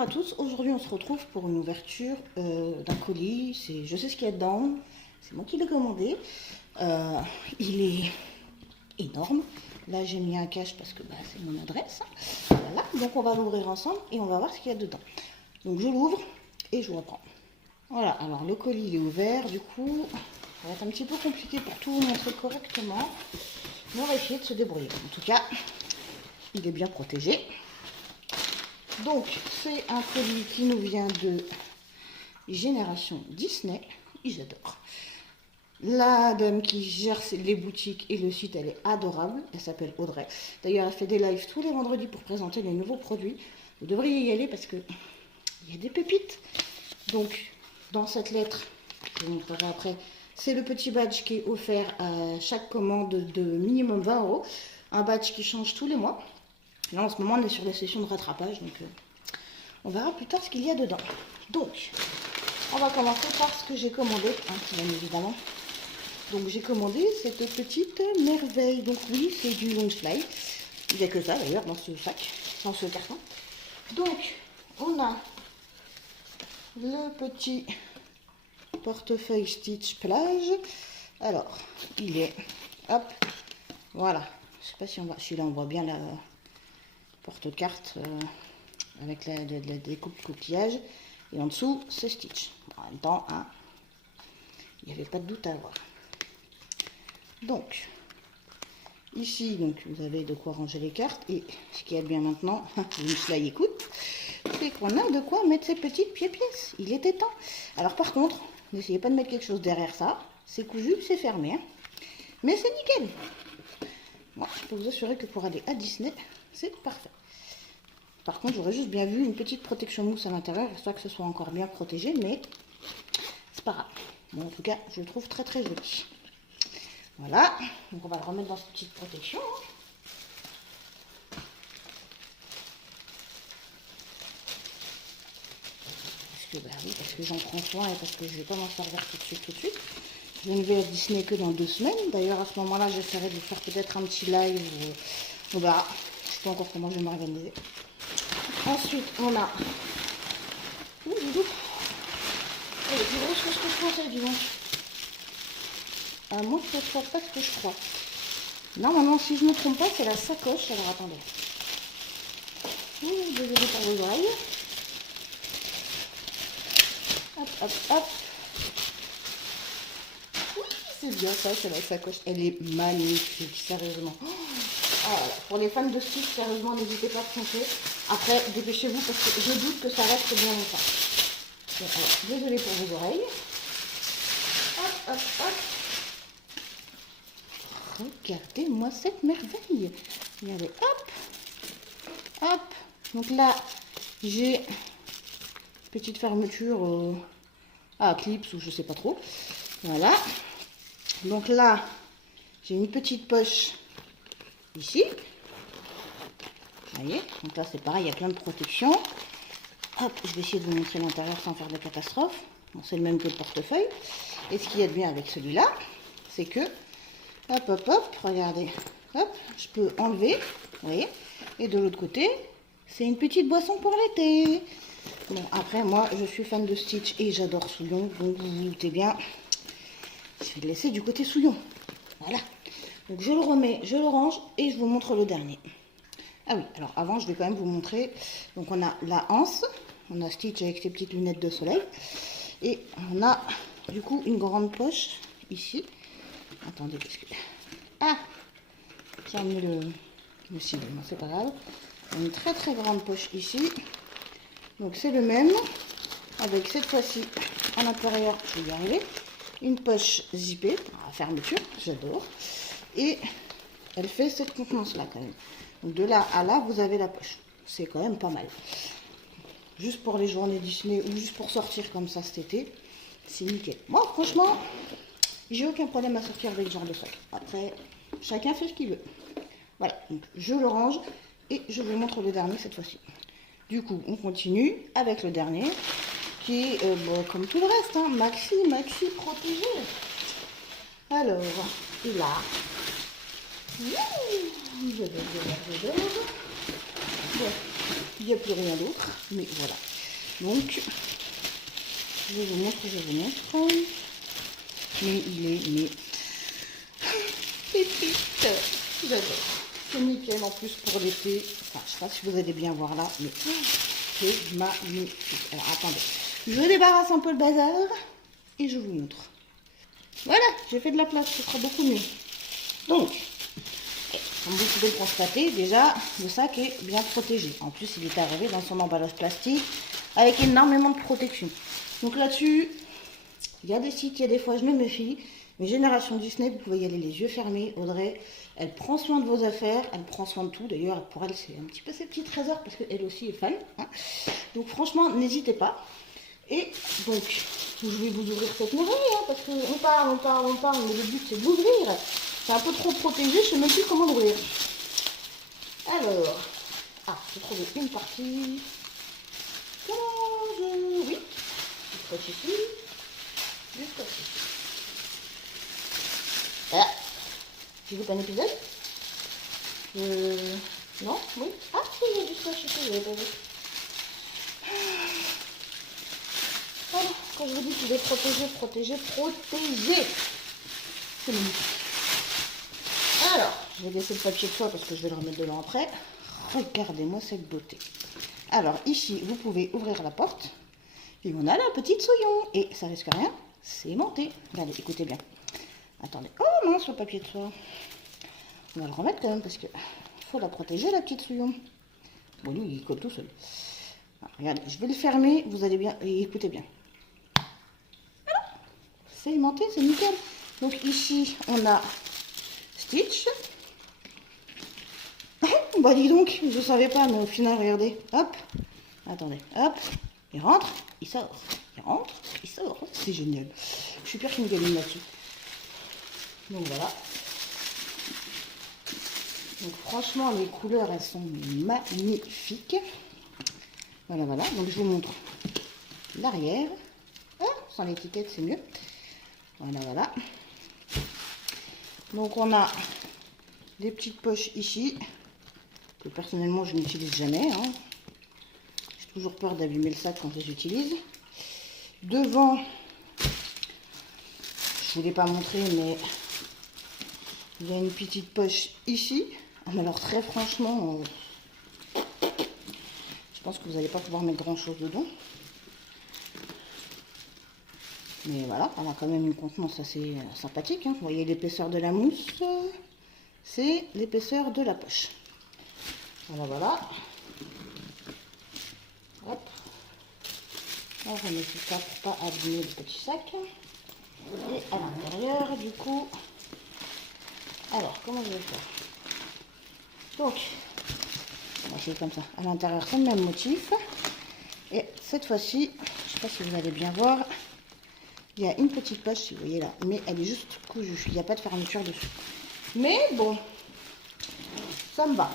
Bonjour à tous, aujourd'hui on se retrouve pour une ouverture d'un colis. Je sais ce qu'il y a dedans, c'est moi qui l'ai commandé. Il est énorme. Là j'ai mis un cache parce que c'est mon adresse. Voilà, donc on va l'ouvrir ensemble et on va voir ce qu'il y a dedans. Donc je l'ouvre et je vous reprends. Voilà, alors le colis il est ouvert, du coup ça va être un petit peu compliqué pour tout vous montrer correctement. Mais on va essayer de se débrouiller. En tout cas, il est bien protégé. Donc, c'est un colis qui nous vient de Génération Disney. J'adore. La dame qui gère les boutiques et le site, elle est adorable. Elle s'appelle Audrey. D'ailleurs, elle fait des lives tous les vendredis pour présenter les nouveaux produits. Vous devriez y aller parce que il y a des pépites. Donc, dans cette lettre, je vous montrerai après, c'est le petit badge qui est offert à chaque commande de minimum 20 €. Un badge qui change tous les mois. Là, en ce moment, on est sur les sessions de rattrapage, donc on verra plus tard ce qu'il y a dedans. Donc, on va commencer par ce que j'ai commandé, bien évidemment. Donc, j'ai commandé cette petite merveille. Donc, oui, c'est du long fly. Il n'y a que ça, d'ailleurs, dans ce sac, dans ce carton. Donc, on a le petit portefeuille Stitch plage. Alors, il est, hop, voilà. Je sais pas si on voit, celui-là, on voit bien la porte-carte avec la découpe coquillage. Et en dessous, c'est Stitch. En même temps, il n'y avait pas de doute à avoir. Donc, ici, vous avez de quoi ranger les cartes. Et ce qui est bien maintenant, cela y écoute, c'est qu'on a de quoi mettre ces petites pièces. Il était temps. Alors par contre, n'essayez pas de mettre quelque chose derrière ça. C'est cousu, c'est fermé. Mais c'est nickel. Moi, je peux vous assurer que pour aller à Disney, c'est parfait. Par contre, j'aurais juste bien vu une petite protection mousse à l'intérieur, histoire que ce soit encore bien protégé, mais c'est pas grave. Bon, en tout cas, je le trouve très très joli. Voilà, donc on va le remettre dans cette petite protection. Parce que j'en prends soin et parce que je vais pas m'en servir tout de suite. Je ne vais à Disney que dans 2 semaines. D'ailleurs, à ce moment-là, j'essaierai de faire peut-être un petit live. On verra. Je sais pas encore comment je vais m'organiser. Ensuite, on a... les plus grosses choses que je pensais, dis donc. À moins que ce soit pas ce que je crois. Normalement, si je ne me trompe pas, c'est la sacoche. Alors, attendez. Désolé pour vos oreilles. Hop, hop, hop. Oui, c'est bien ça, c'est la sacoche. Elle est magnifique, sérieusement. Pour les fans de Stitch, sérieusement, n'hésitez pas à foncer. Après, dépêchez-vous parce que je doute que ça reste bien longtemps. Bon, alors, désolé pour vos oreilles. Hop, hop, hop. Regardez-moi cette merveille. Regardez, hop, hop. Donc là, j'ai petite fermeture à clips ou je sais pas trop. Voilà. Donc là, j'ai une petite poche ici. Vous voyez, donc là c'est pareil, il y a plein de protections. Hop, je vais essayer de vous montrer l'intérieur sans faire de catastrophe. Bon, c'est le même que le portefeuille. Et ce qu'il y a de bien avec celui-là, c'est que, hop, hop, hop, regardez, hop, je peux enlever, vous voyez. Et de l'autre côté, c'est une petite boisson pour l'été. Bon, après, moi, je suis fan de Stitch et j'adore Souillon, donc vous vous doutez bien, je vais le laisser du côté Souillon. Voilà. Donc je le remets, je le range et je vous montre le dernier. Ah oui, alors avant, je vais quand même vous montrer. Donc on a la anse, on a Stitch avec ses petites lunettes de soleil. Et on a du coup une grande poche ici. Attendez, parce que... j'ai amené le cible, non, c'est pas grave. Une très très grande poche ici. Donc c'est le même, avec cette fois-ci à l'intérieur, je vais y arriver, une poche zippée, à fermeture, j'adore. Et elle fait cette contenance-là quand même. Donc de là à là, vous avez la poche. C'est quand même pas mal. Juste pour les journées Disney ou juste pour sortir comme ça cet été, c'est nickel. Moi, franchement, j'ai aucun problème à sortir avec ce genre de sac. Après, chacun fait ce qu'il veut. Voilà, donc je le range et je vous montre le dernier cette fois-ci. Du coup, on continue avec le dernier qui est, comme tout le reste, hein, maxi protégé. Alors, et là, j'adore. Bon, il n'y a plus rien d'autre, mais voilà. Donc, je vous montre. Mais il est, mais pépite, j'adore. C'est nickel en plus pour l'été. Enfin, je sais pas si vous allez bien voir là, mais c'est magnifique. Alors attendez, je débarrasse un peu le bazar et je vous montre. Voilà, j'ai fait de la place, ce sera beaucoup mieux. Donc, comme vous pouvez le constater, déjà, le sac est bien protégé. En plus, il est arrivé dans son emballage plastique avec énormément de protection. Donc là-dessus, il y a des sites, il y a des fois, je me méfie. Mais Génération Disney, vous pouvez y aller les yeux fermés. Audrey, elle prend soin de vos affaires, elle prend soin de tout. D'ailleurs, pour elle, c'est un petit peu ses petits trésors parce qu'elle aussi est fan. Hein. Donc franchement, n'hésitez pas. Et donc, je vais vous ouvrir cette merveille, hein, parce qu'on parle, mais le but c'est de l'ouvrir. C'est un peu trop protégé, je ne sais même plus comment l'ouvrir. Alors, j'ai trouvé une partie. Oui, juste ici. Ah, tu veux un épisode Non, oui. Ah, si, il y a du scotch ici, je l'avais pas vu. Voilà, quand je vous dis qu'il est protégé. C'est magnifique. Alors, je vais laisser le papier de soie parce que je vais le remettre dedans après. Regardez-moi cette beauté. Alors, ici, vous pouvez ouvrir la porte. Et on a la petite souillon. Et ça risque rien, c'est monté. Regardez, écoutez bien. Attendez. Oh mince, le papier de soie. On va le remettre quand même parce que faut la protéger, la petite souillon. Bon, lui, il colle tout seul. Alors, regardez, je vais le fermer. Vous allez bien. Et écoutez bien. Voilà. C'est aimanté, c'est nickel. Donc ici, on a Stitch. Bah dis donc, je savais pas, mais au final, regardez. Hop. Attendez. Hop. Il rentre, il sort. Il rentre, il sort. C'est génial. Je suis pire qu'une gamine là-dessus. Donc voilà. Donc franchement, les couleurs, elles sont magnifiques. Voilà, voilà. Donc je vous montre l'arrière. Ah, sans l'étiquette, c'est mieux. Voilà, voilà. Donc on a des petites poches ici, que personnellement je n'utilise jamais. Hein. J'ai toujours peur d'abîmer le sac quand je les utilise. Devant, je ne vous l'ai pas montré, mais il y a une petite poche ici. Alors très franchement, je pense que vous n'allez pas pouvoir mettre grand chose dedans. Mais voilà, elle a quand même une contenance assez sympathique. Hein. Vous voyez l'épaisseur de la mousse, c'est l'épaisseur de la poche. Voilà, voilà. Hop. On remet tout ça pour pas abîmer le petit sac. Et à l'intérieur, du coup, alors comment je vais faire? Donc, on va essayer comme ça. À l'intérieur, c'est le même motif. Et cette fois-ci, je ne sais pas si vous allez bien voir, il y a une petite poche, si vous voyez là, mais elle est juste cousue. Il n'y a pas de fermeture dessus. Mais bon, ça me va.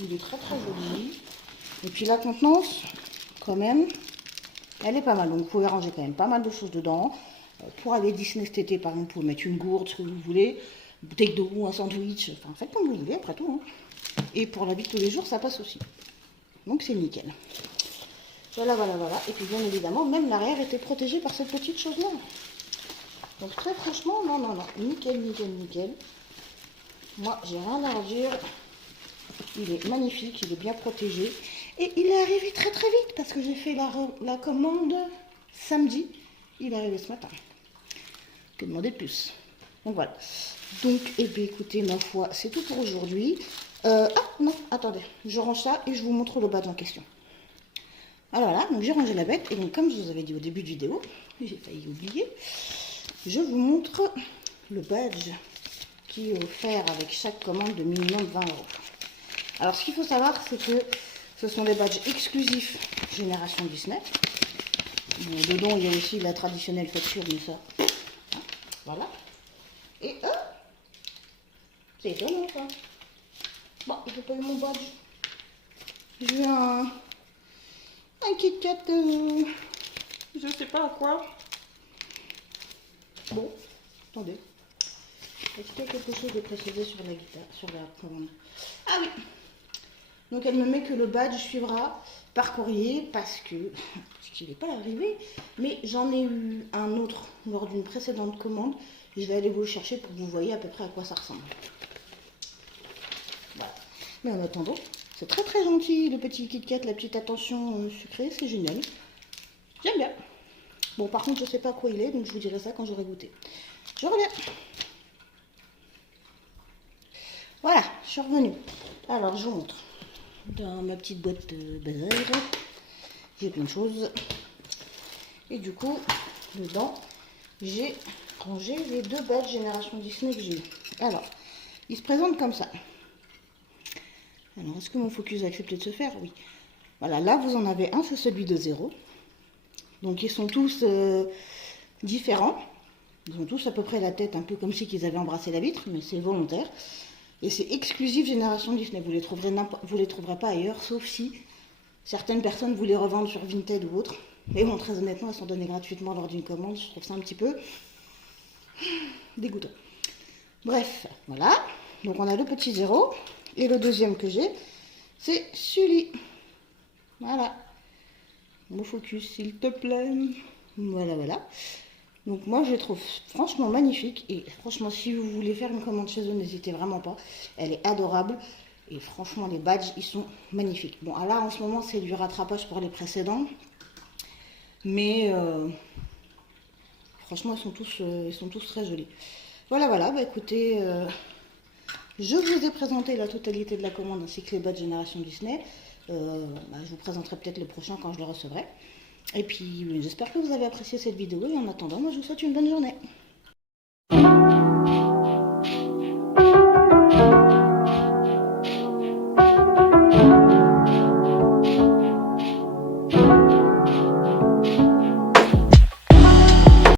Il est très très joli. Et puis la contenance, quand même, elle est pas mal. Donc vous pouvez ranger quand même pas mal de choses dedans. Pour aller Disney cet été, par exemple, vous pouvez mettre une gourde, ce que vous voulez, une bouteille d'eau, un sandwich, enfin faites comme vous voulez après tout. Hein. Et pour la vie de tous les jours, ça passe aussi. Donc c'est nickel. Voilà, voilà, voilà. Et puis bien évidemment, même l'arrière était protégé par cette petite chose-là. Donc très franchement, non, non, non. Nickel, nickel, nickel. Moi, j'ai rien à redire. Il est magnifique, il est bien protégé. Et il est arrivé très très vite parce que j'ai fait la commande samedi. Il est arrivé ce matin. Que demander de plus. Donc voilà. Donc, eh bien, écoutez, ma foi, c'est tout pour aujourd'hui. Ah non, attendez. Je range ça et je vous montre le badge en question. Alors voilà, donc j'ai rangé la bête. Et donc, comme je vous avais dit au début de vidéo, j'ai failli oublier, je vous montre le badge qui est offert avec chaque commande de minimum 20 €. Alors, ce qu'il faut savoir, c'est que ce sont des badges exclusifs Génération Disney. Bon, dedans, il y a aussi la traditionnelle facture, mais ça, hein, voilà. Et c'est étonnant, ça. Bon, j'ai pas eu mon badge. J'ai un Kit Kat, je sais pas à quoi. Bon, attendez. Est-ce qu'il y a quelque chose de précisé sur la guitare, sur la commande? Ah oui. Donc elle me met que le badge suivra par courrier parce qu'il n'est pas arrivé. Mais j'en ai eu un autre lors d'une précédente commande. Je vais aller vous le chercher pour que vous voyez à peu près à quoi ça ressemble. Voilà. Mais en attendant, c'est très très gentil le petit Kit Kat, la petite attention sucrée, c'est génial. J'aime bien. Bon, par contre, je ne sais pas quoi il est, donc je vous dirai ça quand j'aurai goûté. Je reviens. Voilà, je suis revenue. Alors, je vous montre. Dans ma petite boîte de bazar, j'ai plein de choses. Et du coup, dedans, j'ai rangé les 2 badges Génération Disney que j'ai eu. Alors, ils se présentent comme ça. Alors, est-ce que mon focus a accepté de se faire? Oui. Voilà, là, vous en avez un, c'est celui de 0. Donc, ils sont tous différents. Ils ont tous à peu près la tête un peu comme si ils avaient embrassé la vitre, mais c'est volontaire. Et c'est exclusif Génération Disney. Vous les trouverez pas ailleurs, sauf si certaines personnes vous les revendent sur Vinted ou autre. Mais bon, très honnêtement, elles sont données gratuitement lors d'une commande. Je trouve ça un petit peu dégoûtant. Bref, voilà. Donc on a le petit 0. Et le deuxième que j'ai, c'est Sully. Voilà. Mon focus, s'il te plaît. Voilà, voilà. Donc moi je les trouve franchement magnifiques. Et franchement, si vous voulez faire une commande chez eux, n'hésitez vraiment pas. Elle est adorable. Et franchement, les badges, ils sont magnifiques. Bon, là en ce moment, c'est du rattrapage pour les précédents. Mais franchement, ils sont tous très jolis. Voilà, voilà. Bah écoutez, je vous ai présenté la totalité de la commande ainsi que les badges Génération Disney. Je vous présenterai peut-être le prochain quand je le recevrai. Et puis, j'espère que vous avez apprécié cette vidéo. Et en attendant, moi, je vous souhaite une bonne journée.